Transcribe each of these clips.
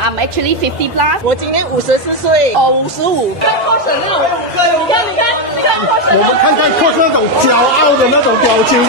I'm actually 50 plus。我今年54岁，哦55。看过审那种，你看，我们看看过那种骄傲的那种表情。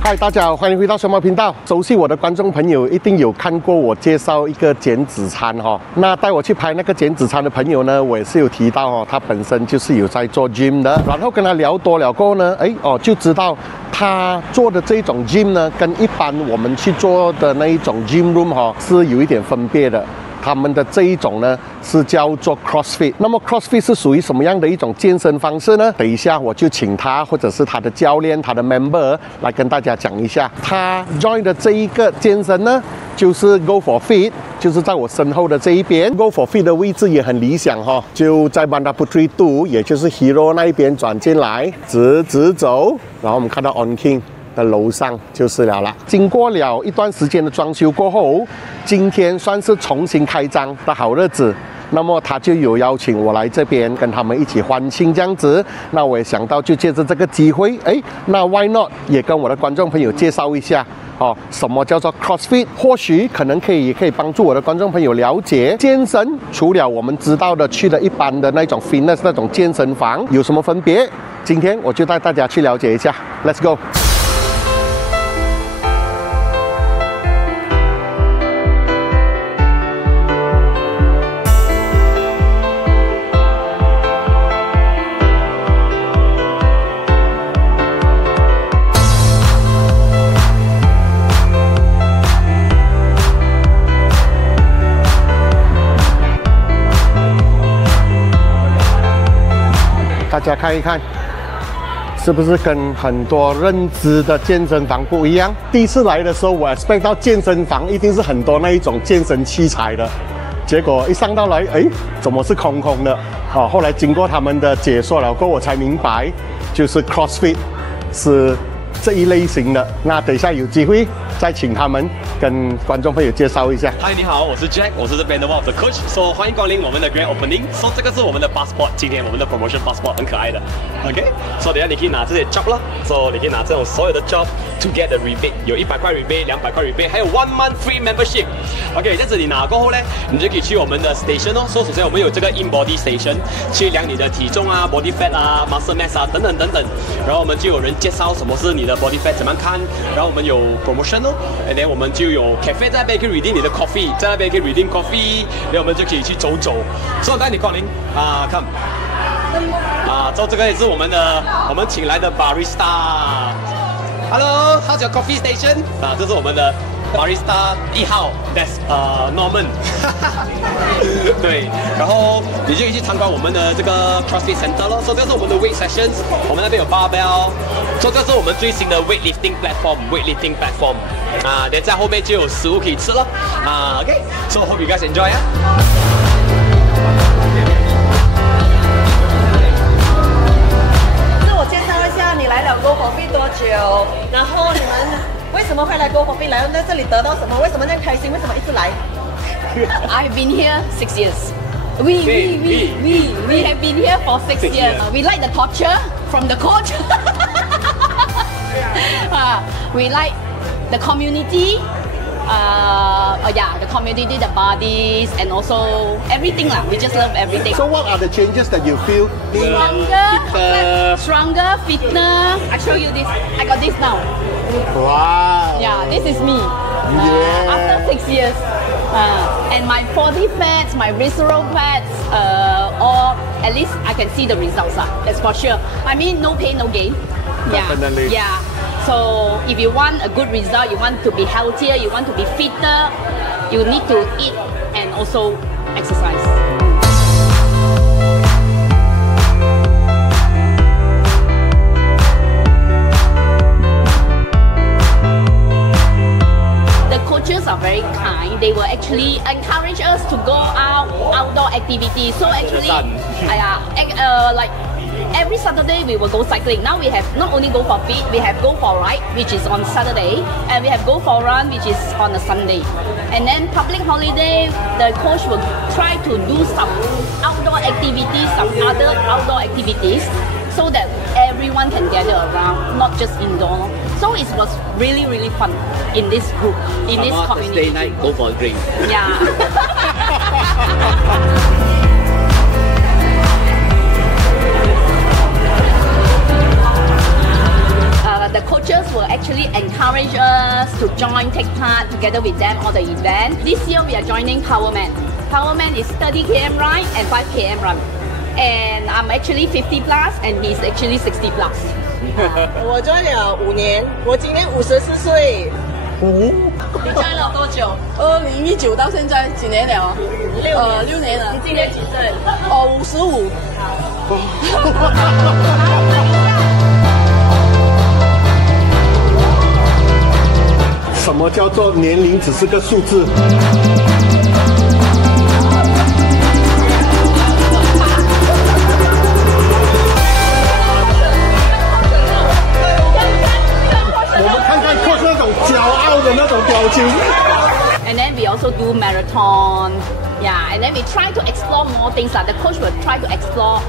嗨，大家好，欢迎回到熊猫频道。熟悉我的观众朋友一定有看过我介绍一个减脂餐哈。那带我去拍那个减脂餐的朋友呢，我也是有提到哦，他本身就是有在做 gym 的。然后跟他聊多了过后呢，就知道他做的这种 gym 呢，跟一般我们去做的那一种 gym room 哈，是有一点分别的。他们的这一种呢是叫做 CrossFit。那么 CrossFit 是属于什么样的一种健身方式呢？等一下我就请他或者是他的教练、他的 member 来跟大家讲一下。他 join 的这一个健身呢，就是 Go for Fit， 就是在我身后的这一边。Go for Fit 的位置也很理想哈，就在 Bandar Puteri 2，也就是 Hero 那一边转进来，直走，然后我们看到 On King的楼上就是了啦。经过了一段时间的装修过后，今天算是重新开张的好日子。那么他就有邀请我来这边跟他们一起欢庆这样子。那我也想到就借着这个机会，那 why not 也跟我的观众朋友介绍一下哦，什么叫做 CrossFit？ 或许可能也可以帮助我的观众朋友了解健身。除了我们知道的去的一般的那种 fitness 那种健身房有什么分别？今天我就带大家去了解一下。Let's go！大家看一看，是不是跟很多认知的健身房不一样？第一次来的时候，我 expect 到健身房一定是很多那一种健身器材的，结果一上到来，怎么是空空的？好，后来经过他们的解说了过后，我才明白，就是 CrossFit 是这一类型的。那等一下有机会再请他们跟观众朋友介绍一下。嗨，你好，我是 Jack， 我是这边的 One of the Coach， 欢迎光临我们的 Grand Opening。这个是我们的 passport， 今天我们的 promotion passport 很可爱的。OK， 等一下你可以拿这些 job 啦，你可以拿这种所有的 job to get the rebate， 有100块 rebate、200块 rebate， 还有1 month free membership。OK， 这样子你拿过后呢，你就可以去我们的 station 哦。首先我们有这个 in body station， 去量你的体重啊、body fat 啊、muscle mass 啊等等。然后我们就有人介绍什么是你的 body fat 怎么看，然后我们有 promotion 哦，然后我们就有 cafe 在那边可以 redeem 你的 coffee， 在那边可以 redeem coffee， 然后我们就可以去走。带你光临啊，看这个也是我们请来的 barista。Hello， how's your coffee station？ 这是我们的 barista 1号 ，that's Norman 。对，然后你就可以去参观我们的这个 CrossFit Center 咯。这个是我们的 weight sessions， 我们那边有 barbell。这个是我们最新的 weightlifting platform。等在后面就有食物可以吃了。OK，so hope you guys enjoy 啊。自我介绍一下，你来了Go for Fit多久？然后你们为什么会来Go for Fit？ 来在这里得到什么？为什么那么开心？为什么一直来？I've been here 6 years. We have been here for 6 years. We like the torture from the coach. We like the community. The community, the bodies, and also everything lah. We just love everything. So what are the changes that you feel? Stronger, fitter. I show you this. I got this now. Wow. Yeah, this is me. After 6 years. And my body fats, my visceral fats, or at least I can see the results. That's for sure. I mean, no pain, no gain. Definitely. Yeah. So if you want a good result, you want to be healthier, you want to be fitter, you need to eat and also exercise. The coaches are very kind. They will actually encourage us to go out, outdoor activities. So actually, like every Saturday we will go cycling. Now we have not only Go for Fit, we have Go for Ride, which is on Saturday, and we have Go for Run, which is on a Sunday. And then public holiday, the coach will try to do some outdoor activities, some other outdoor activities. so that everyone can gather around, not just indoor. So it was really, really fun in this group, in this community. Thursday night, go for a drink. Yeah. The coaches will actually encourage us to join, take part together with them on the event. This year we are joining Powerman. Powerman is 30 km run and 5 km run. And I'm actually 50 plus and he's actually 60 plus. 我 join 了5年，我今年54岁。你 join 了多久？2019到现在几年了？6年了。你今年几岁？55。什么叫做年龄只是个数字？我们看看coach那种骄傲的那种表情。And then we also do marathon. Yeah, and then we try to explore more things. Like the coach will try to explore,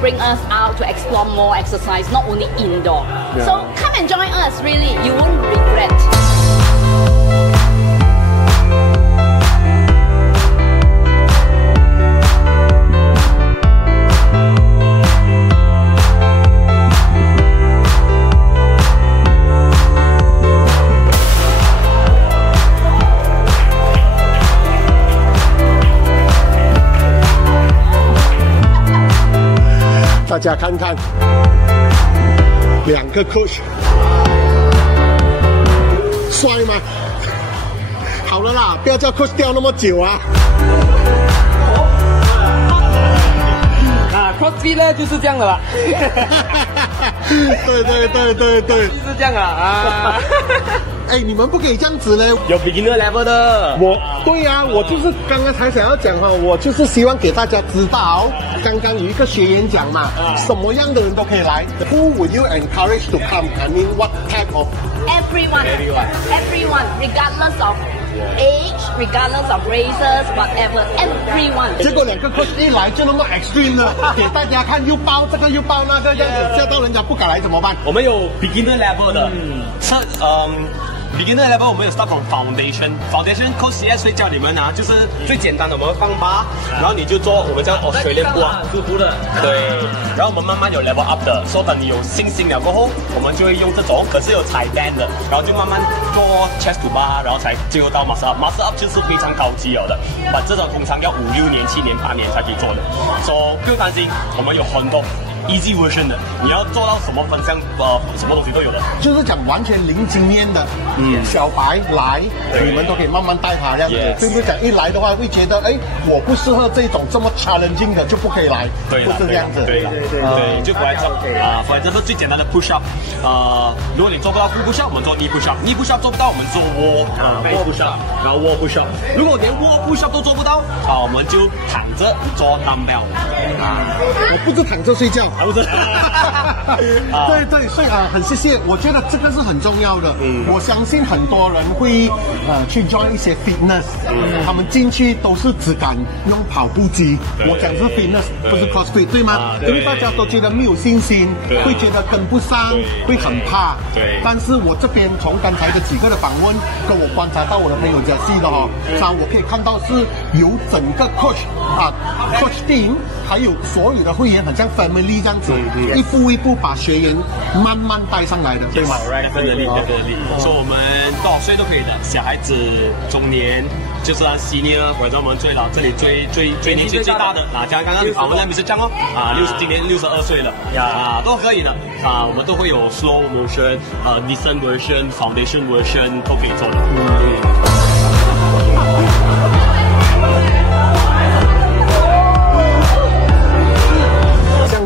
bring us out to explore more exercise, not only indoor. Yeah. So come and join us, really. You won't regret. 大家看看，2个 coach， 帅吗？好了啦，不要叫 coach 吊那么久啊。CrossFit 呢就是这样的啦。对，就是这样啊。哎，你们不可以这样子呢。有 beginner level 的。对啊，我就是刚刚才想要讲哈，我就是希望给大家知道，刚刚有一个学员讲嘛，什么样的人都可以来。Who would you encourage to come? I mean, what type of? Everyone, regardless of age, regardless of races, whatever, everyone. 结果2个 coach 一来就那么 extreme 了，给大家看又包这个又包那个，这样子吓到人家不敢来怎么办？我们有 beginner level 的，是beginner level 我们有 start from foundation coach 现在会教你们啊，就是最简单的，我们放bar，然后你就做我们叫 Australian pull，舒服的，对，然后我们慢慢有 level up 的，说等你有信心了过后，我们就会用这种，可是有踩 band 的，然后就慢慢做 chest to bar，然后才最后到 muscle up，muscle up 就是非常高级了的，把这种通常要5、6年、7年、8年才可以做的，所以不用担心，我们有很多。Easy version 的，你要做到什么分项，什么东西都有的。就是讲完全零经验的，小白来，你们都可以慢慢带他这样子。对不对？讲一来的话，会觉得哎，我不适合这种这么 challenging 的，就不可以来。对，不是这样子。对，就过来做反正是最简单的 push up。如果你做不到 full push up，我们做knee push up。knee push up 做不到，我们做wall push up，然后 wall push up。如果连 wall push up 都做不到，我们就躺着做 dumbbell。我不是躺着睡觉。对，所以很谢谢，我觉得这个是很重要的。我相信很多人会去 join 一些 fitness，他们进去都是只敢用跑步机。我讲是 fitness，不是 CrossFit， 对吗？因为大家都觉得没有信心，会觉得跟不上，会很怕。对。但是我这边从刚才的几个的访问，跟我观察到我的朋友讲戏的哈，我可以看到是由整个 coach coach team， 还有所有的会员，很像 family 这样子，一步一步把学员慢慢带上来的，对吗？分的力，说我们多少岁都可以的，小孩子、中年，就是按 senior， 或者我们最老，这里最年纪最大的，像刚刚我们那边是这样哦，今年62岁了，都可以的，我们都会有 slow motion、descent version、foundation version 都可以做的。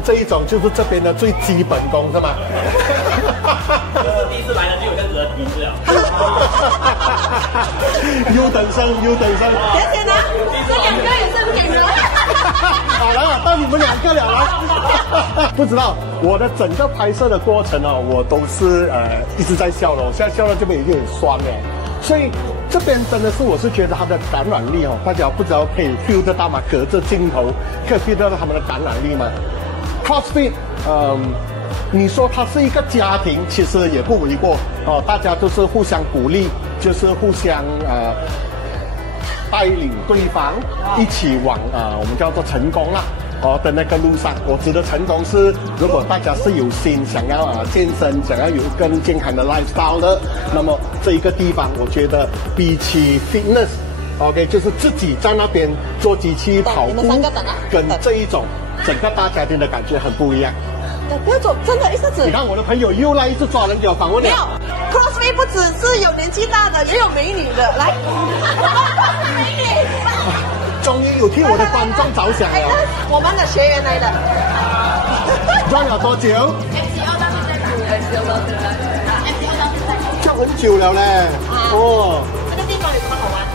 这一种就是这边的最基本功是吗？第一次来的就有这样子的体质了。优等生。甜甜呢？这2个也是不给人。好了，到你们2个了来。不知道我的整个拍摄的过程哦，我都是一直在笑的，我现在笑到这边已经很酸了，所以这边真的是我是觉得它的感染力哦，大家不知道可以 feel 得到吗？隔着镜头可以 feel 得到他们的感染力吗？ CrossFit，你说它是一个家庭，其实也不为过哦。大家都是互相鼓励，就是互相带领对方一起往我们叫做成功啦的那个路上。我指的成功是，如果大家是有心想要健身，想要有更健康的 lifestyle 的，那么这一个地方，我觉得比起 fitness。OK， 就是自己在那边做机器跑步，跟这一种整个大家庭的感觉很不一样。不要走，真的，一下子。你看我的朋友又来一直抓人给我访问了。没有 ，CrossFit 不只是有年纪大的，也有美女的。来，美女。终于有替我的观众着想了。我们的学员来的。赚了多久 ？MCO 到现在，MCO 到现在，MCO 到现在。就很久了嘞。哦。这个地方有什么好玩？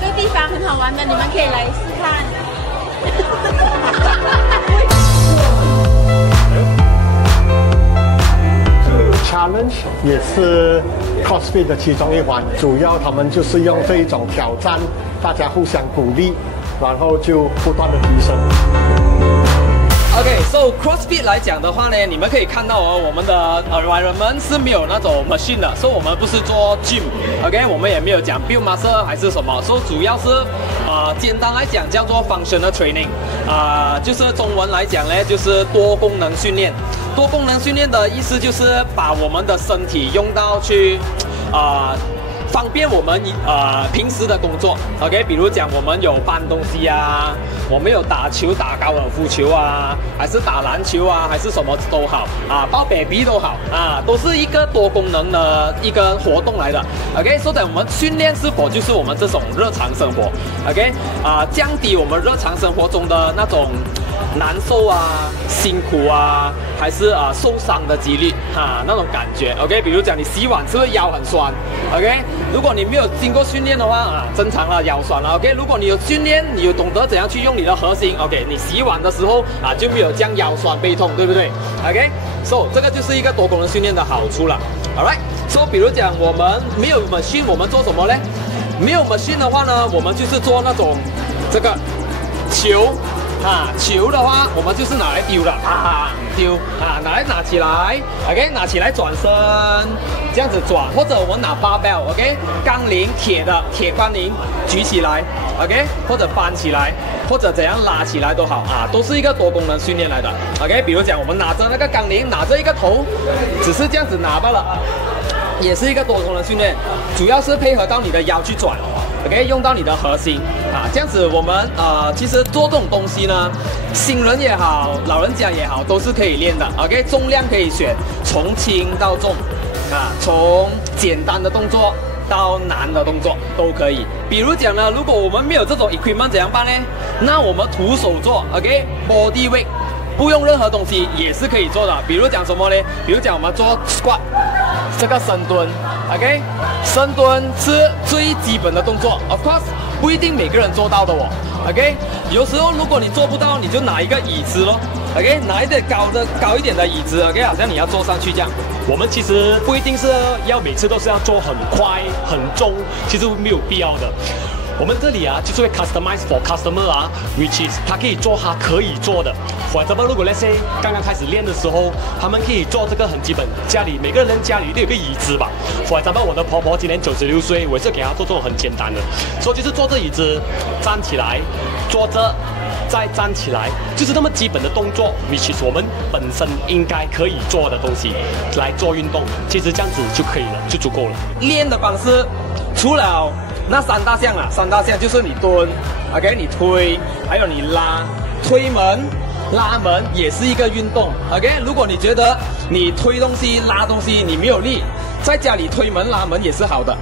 这个地方很好玩的，你们可以来试看。Challenge 也是 CrossFit 的其中一环，主要他们就是用这一种挑战，大家互相鼓励，然后就不断的提升。OK，so CrossFit 来讲的话呢，你们可以看到我们的environment是没有那种 machine 的，所以我们不是做 gym，OK， 我们也没有讲 build muscle 还是什么，所以主要是简单来讲叫做 functional training， 就是中文来讲呢，就是多功能训练。多功能训练的意思就是把我们的身体用到去方便我们平时的工作 ，OK， 比如讲我们有搬东西啊，我们有打球打高尔夫球啊，还是打篮球啊，还是什么都好抱 baby 都好都是一个多功能的一个活动来的 ，OK， 所以我们训练是否就是我们这种日常生活 ，OK， 降低我们日常生活中的那种难受辛苦还是受伤的几率那种感觉 ，OK， 比如讲你洗碗是不是腰很酸 ，OK， 如果你没有经过训练的话正常了腰酸了 ，OK， 如果你有训练，你有懂得怎样去用你的核心 ，OK， 你洗碗的时候就没有这样腰酸背痛，对不对 ？OK，so 这个就是一个多功能训练的好处了 ，Alright，so 比如讲我们没有 machine， 我们做什么呢？没有 machine 的话呢，我们就是做那种这个球。球的话，我们就是拿来丢的，丢拿起来 ，OK， 拿起来转身，这样子转，或者我们拿 barbell，OK， 杠铃铁杠铃举起来 ，OK， 或者搬起来，或者怎样拉起来都好都是一个多功能训练来的 ，OK， 比如讲我们拿着那个杠铃，拿着一个头，只是这样子拿罢了，也是一个多功能训练，主要是配合到你的腰去转。OK， 用到你的核心这样子我们其实做这种东西呢，新人也好，老人家也好，都是可以练的。OK， 重量可以选从轻到重从简单的动作到难的动作都可以。比如讲呢，如果我们没有这种 equipment 怎样办呢？那我们徒手做 ，OK，body weight， 不用任何东西也是可以做的。比如讲什么呢？比如讲我们做 squat。这个深蹲 ，OK， 深蹲是最基本的动作 ，of course， 不一定每个人做到的，OK， 有时候如果你做不到，你就拿一个椅子咯 ，OK， 拿一点高一点的椅子 ，OK， 好像你要坐上去这样。我们其实不一定是要每次都是要做很快很重，其实没有必要的。我们这里就是会 customize for customer which is 他可以做他可以做的。For example， 如果 let's say 刚刚开始练的时候，他们可以做这个很基本，家里每个人家里一定有个椅子吧。For example， 我的婆婆今年96岁，我也是给她做这种很简单的，所以就是坐这椅子，站起来，坐着。再站起来，就是那么基本的动作 which is 我们本身应该可以做的东西来做运动，其实这样子就可以了，就足够了。练的方式除了那三大项就是你蹲 ，OK， 你推，还有你拉，推门、拉门也是一个运动 ，OK。如果你觉得你推东西、拉东西你没有力，在家里推门、拉门也是好的。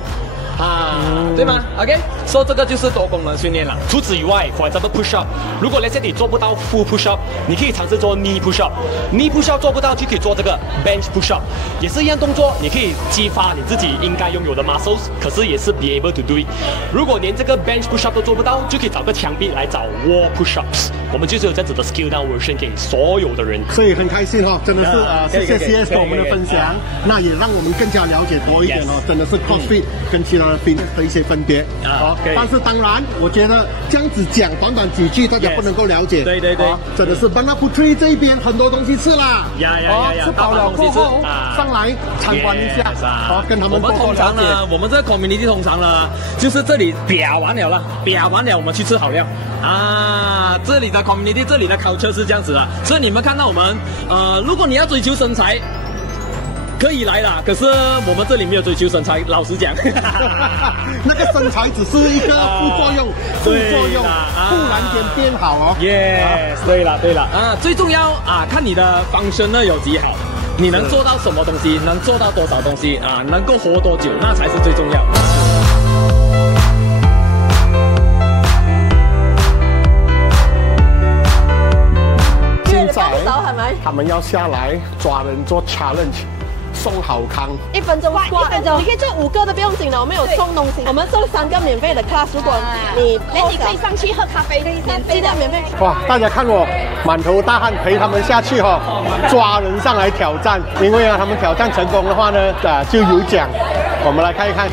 对吗 ？OK， 所以这个就是多功能训练了。除此以外 ，for example push up， 如果 let's say 你做不到 full push up， 你可以尝试做 knee push up。knee push up 做不到就可以做这个 bench push up， 也是一样动作，你可以激发你自己应该拥有的 muscles， 可是也是 be able to do it。如果连这个 bench push up 都做不到，就可以找个墙壁来找 wall push ups。我们就是有这样子的 skill down version 给所有的人。所以很开心真的是谢谢 CS 跟我们的分享，那也让我们更加了解多一点真的是 CrossFit 跟其他的一些分别。但是当然，我觉得这样子讲短短几句，大家不能够了解。对，真的是Bandar Puteri这一边很多东西吃啦。吃饱了过后上来参观一下，跟他们多多了解。我们这个 community 通常呢，就是这里表完了，我们去吃好料啊。这里的 community， 这里的 culture 是这样子的，所以你们看到我们，如果你要追求身材，可以来啦。可是我们这里没有追求身材，老实讲，那个身材只是一个副作用，突然间变好哦。Yes， 对了啊，最重要啊，看你的function呢有几好。你能做到什么东西？能做到多少东西啊？能够活多久？那才是最重要。现在他们要下来抓人做 challenge。送好康，1分钟，1分钟，你可以做5个都不用紧了。我们有送东西，我们送3个免费的 class。如果你可以上去喝咖啡，尽量免费。哇，大家看我满头大汗陪他们下去抓人上来挑战，因为他们挑战成功的话呢，就有奖。我们来看一看。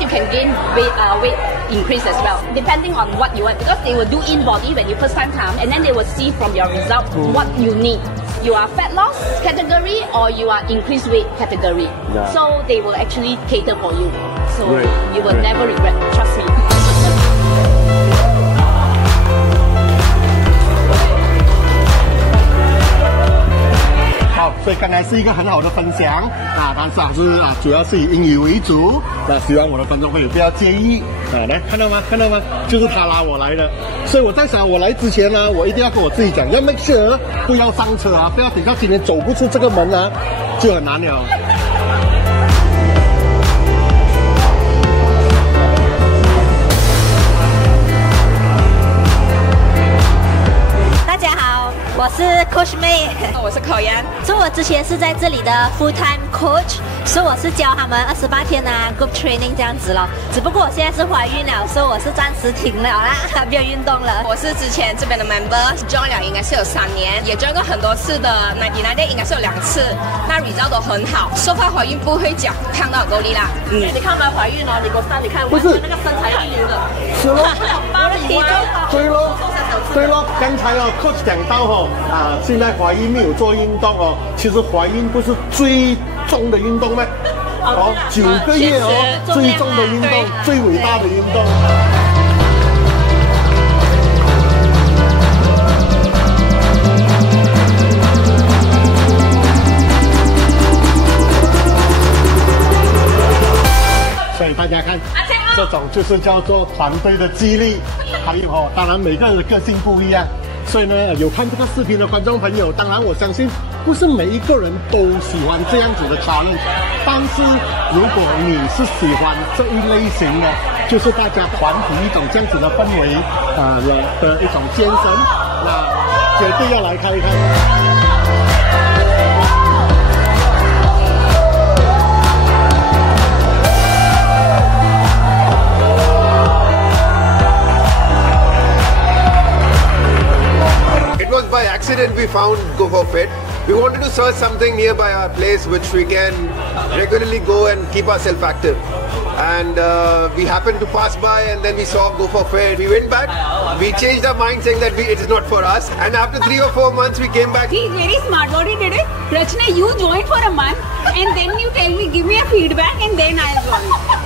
You can gain weight increase as well, depending on what you want. Because they will do in body when you first time come, and then they will see from your result what you need. You are fat loss category or you are increased weight category. So they will actually cater for you. So you will never regret. Trust me. 所以刚才是一个很好的分享但是还是主要是以英语为主。希望我的观众朋友不要介意来看到吗？就是他拉我来的。所以我在想，我来之前呢，我一定要跟我自己讲，要 make sure 不要上车不要等到今天走不出这个门就很难了。大家好，我是 Coach 妹，我是考研，所以我之前是在这里的 full time coach， 所以我是教他们28天group training 这样子咯。只不过我现在是怀孕了，所以我是暂时停了啦，没有运动了。我是之前这边的 member， join 了应该是有3年，也 join 过很多次的99 day 应该是有2次，那 result 都很好。说话怀孕不会讲，看到够力啦。你看嘛，怀孕你给我看，你看，不是那个身材一流的，是咯，对咯，刚才coach 讲到现在怀孕没有做运动其实怀孕不是最重的运动吗？9个月最重的运动，最伟大的运动。所以大家看，这种就是叫做团队的激励，还有当然每个人的个性不一样，所以呢，有看这个视频的观众朋友，当然我相信不是每一个人都喜欢这样子的 challenge， 但是如果你是喜欢这一类型的，就是大家团体一种这样子的氛围的一种健身，那绝对要来看一看。By accident we found Go for Fit. We wanted to search something nearby our place which we can regularly go and keep ourselves active. And we happened to pass by and then we saw Go for Fit. We went back, we changed our mind saying that it is not for us. And after 3 or 4 months we came back. He's very smart. What he did is, Rachna, you joined for a month and then you tell me, give me a feedback and then I'll join.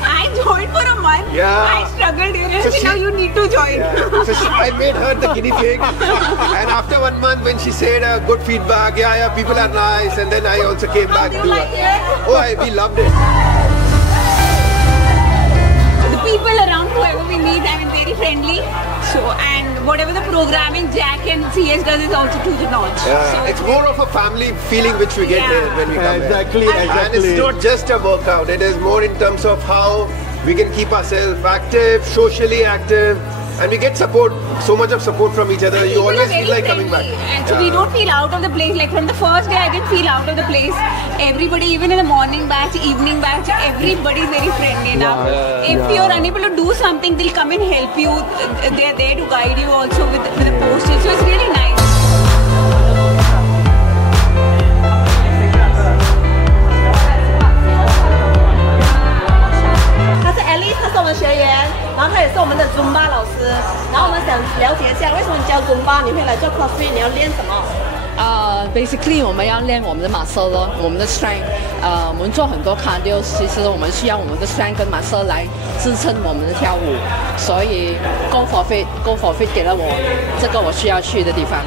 I joined for a month. Yeah. I struggled. Now you need to join. Yeah. So I made her the guinea pig. And after 1 month when she said good feedback, yeah, people are nice. And then I also came back to her. We loved it. The people around whoever we meet, I mean, very friendly. So, and whatever the programming Jack and CS does is also to the notch. So, it's more of a family feeling which we get here when we come Exactly. And it's not just a workout. It is more in terms of how we can keep ourselves active, socially active, and we get support, so much of support from each other. You always feel like coming back. And so we don't feel out of the place. Like from the first day, I didn't feel out of the place. Everybody, even in the morning batch, evening batch, everybody is very friendly enough. If you're unable to do something, they'll come and help you. They're there to guide you also with the postage. So it's really nice. 是我们学员，然后他也是我们的 Zumba 老师，然后我们想了解一下，为什么你教 Zumba， 你会来做 CrossFit， 你要练什么？Basically 我们要练我们的 muscle 咯，我们的 strength。我们做很多 cardio， 其实我们需要我们的 strength 跟 muscle 来支撑我们的跳舞，所以 Go for Fit 给了我这个我需要去的地方。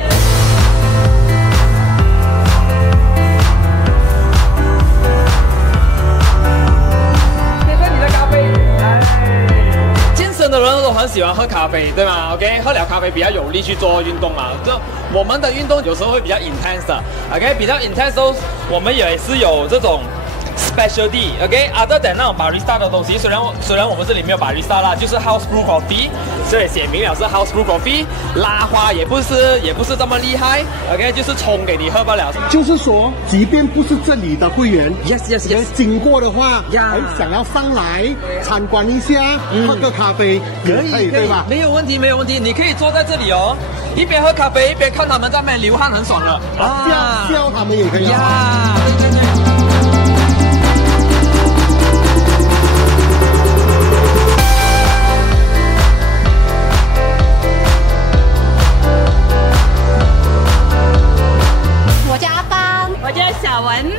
的人都很喜欢喝咖啡，对吗 ？OK， 喝了咖啡比较有力去做运动嘛。就我们的运动有时候会比较 intense 的 ，OK， 比较 intense 都我们也是有这种 specialty，OK，other than 那种 barista 的东西，虽然我们这里没有 barista 啦，就是 house brew coffee， 这里写明了是 house brew coffee， 拉花也不是这么厉害 ，OK， 就是冲给你喝不了。就是说，即便不是这里的会员 ，yes， 经过的话，想要上来参观一下，喝个咖啡也可以，对吧？没有问题，你可以坐在这里哦，一边喝咖啡一边看他们在那边流汗，很爽的。笑他们也可以。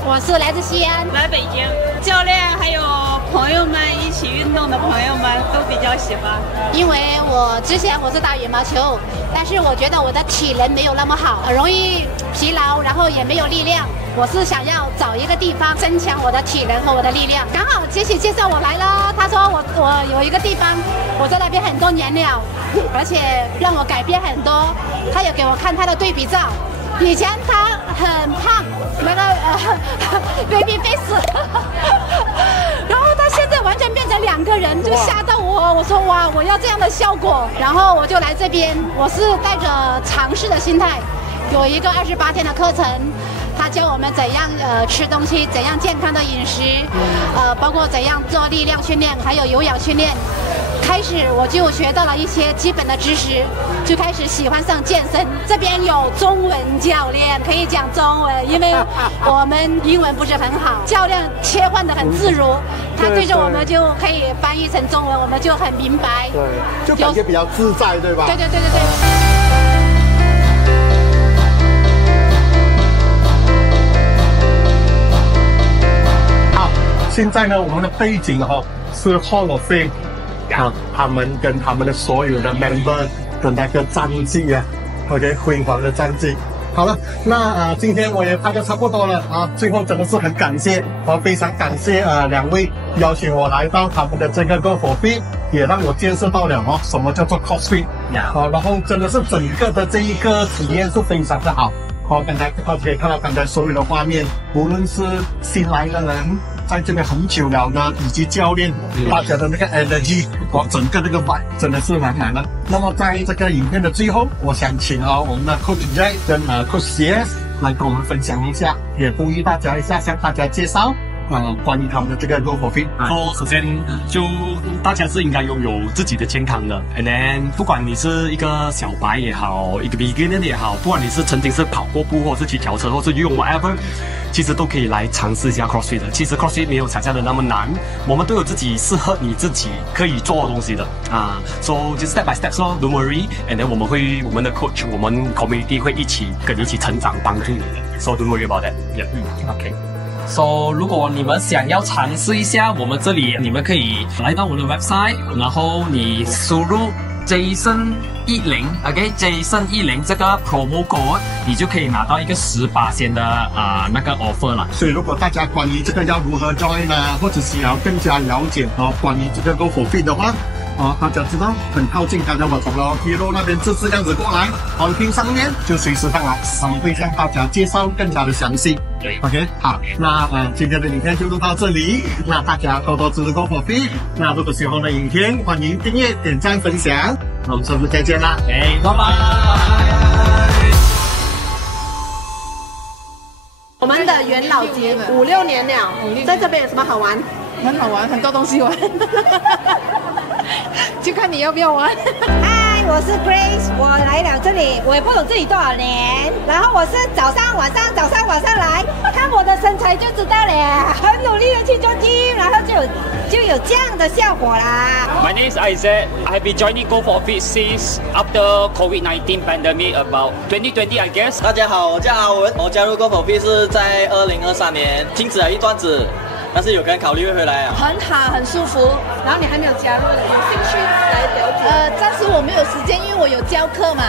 我是来自西安，来北京，教练还有朋友们一起运动的朋友们都比较喜欢。因为我之前是打羽毛球，但是我觉得我的体能没有那么好，很容易疲劳，然后也没有力量。我是想要找一个地方增强我的体能和我的力量。刚好杰西介绍我来了，他说我有一个地方，我在那边很多年了，而且让我改变很多。他也给我看他的对比照。以前他很胖，那个baby face， 然后他现在完全变成两个人，就吓到我。我说哇，我要这样的效果，然后我就来这边。我是带着尝试的心态，有一个28天的课程，他教我们怎样吃东西，怎样健康的饮食，包括怎样做力量训练，还有有氧训练。开始我就学到了一些基本的知识，就开始喜欢上健身。这边有中文教练，可以讲中文，因为我们英文不是很好，教练切换得很自如，他对着我们就可以翻译成中文，我们就很明白，对，就感觉比较自在，对吧？对。好，现在呢，我们的背景是 Hall of Fame。他们跟他们的所有的 member 的那个战绩啊 ，OK， 辉煌的战绩。好了，那今天我也拍的差不多了啊，最后真的是很感谢，非常感谢两位邀请我来到他们的这个 Go for Fit， 也让我见识到了什么叫做 CrossFit， 然后真的是整个的这一个体验是非常的好。刚才可以看到刚才所有的画面，无论是新来的人。在这边很久了呢，以及教练大家的那个 energy， 整个这个 vibe 真的是满满的。那么在这个影片的最后，我想请我们的 Coach Jack 跟Coach CS 来跟我们分享一下，也呼吁大家一下，向大家介绍关于他们的这个 Go for Fit。首先就大家是应该拥有自己的健康的 ，and then 不管你是一个小白也好，一个 beginner 也好，不管你是曾经是跑过步，或是骑脚车，或是游泳 whatever。其实都可以来尝试一下 CrossFit 的。其实 CrossFit 没有想象的那么难，我们都有自己适合你自己可以做的东西的So 就 step by step 咯 ，Don't worry。And then 我们的 coach， 我们 community 会跟你一起成长，帮助你的。So don't worry about that。OK。So 如果你们想要尝试一下，我们这里你们可以来到我的 website， 然后你输入Jason 10 ，OK Jason 10这个 promo code， 你就可以拿到一个18%的那个 offer 了。所以如果大家关于这个要如何 join 或者是要更加了解关于这个 Go for Fit 的话，大家知道很靠近大家我走了，一路那边就是这样子过来，环屏上面就随时上来，我们会向大家介绍更加的详细。OK， 好，那今天的影片就录到这里，那大家多多支持 Go for Fit。那如果喜欢的影片，欢迎订阅、点赞、分享。那我们下次再见啦，拜拜。我们的元老级5、6年了，在这边有什么好玩？很好玩，很多东西玩，就看你要不要玩。嗨，我是 Grace， 我来了这里，我也不懂这里多少年，然后我是早上晚上来，看我的身材就知道了，很努力的去做 gym， 然后就有这样的效果啦。My name is Isaac. I have been joining Go for Fit since after COVID-19 pandemic about 2020, I guess. 大家好，我叫阿文，我加入 Go for Fit 是在2023年，停止了一段子。但是有个人考虑会回来啊，很好，很舒服。然后你还没有加入的，有兴趣来了解？暂时我没有时间，因为我有教课嘛。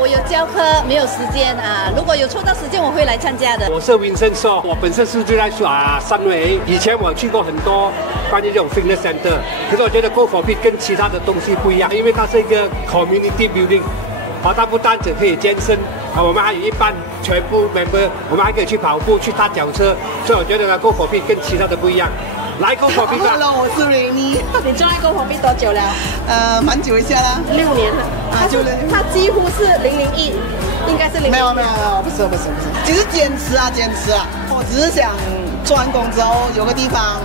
我有教课，没有时间啊。如果有抽到时间，我会来参加的。我是Vincent So，我本身是住在三围。以前我去过很多关于这种 fitness center， 可是我觉得 Go for Fit 跟其他的东西不一样，因为它是一个 community building。它不单只可以健身，我们还有一半全部 member， 我们还可以去跑步、去踏脚车，所以我觉得呢 Go for Fit 跟其他的不一样。来 Go for Fit 吧。Hello， 我是Rainy。你join Go for Fit 多久了？蛮久一下啦，6年了。他几乎是001，应该是001。没有，不是，只是坚持啊。我只是想做完工之后有个地方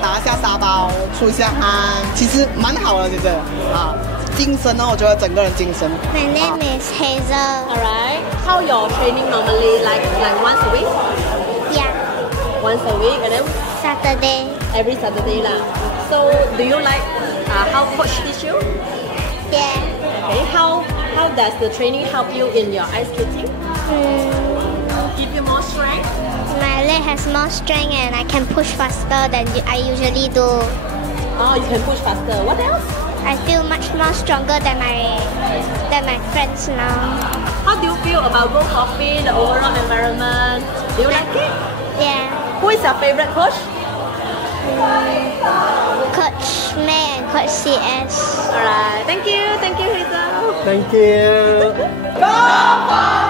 打一下沙包、出一下汗，其实蛮好的，觉得啊。精神呢，我觉得整个人精神。My name is Hazel. Alright. How your training normally like once a week? Yeah. Once a week and then Saturday. Every Saturday lah. So do you like how coach teach you? Yeah. Okay. How does the training help you in your ice skating? Give you more strength? My leg has more strength and I can push faster than I usually do. Oh, you can push faster. What else? I feel much more stronger than my friends now. How do you feel about Go for Fit, the overall environment? Do you like it? Yeah. Who is your favorite coach? Coach May and Coach CS. Alright, thank you, Hazel. Thank you. Go for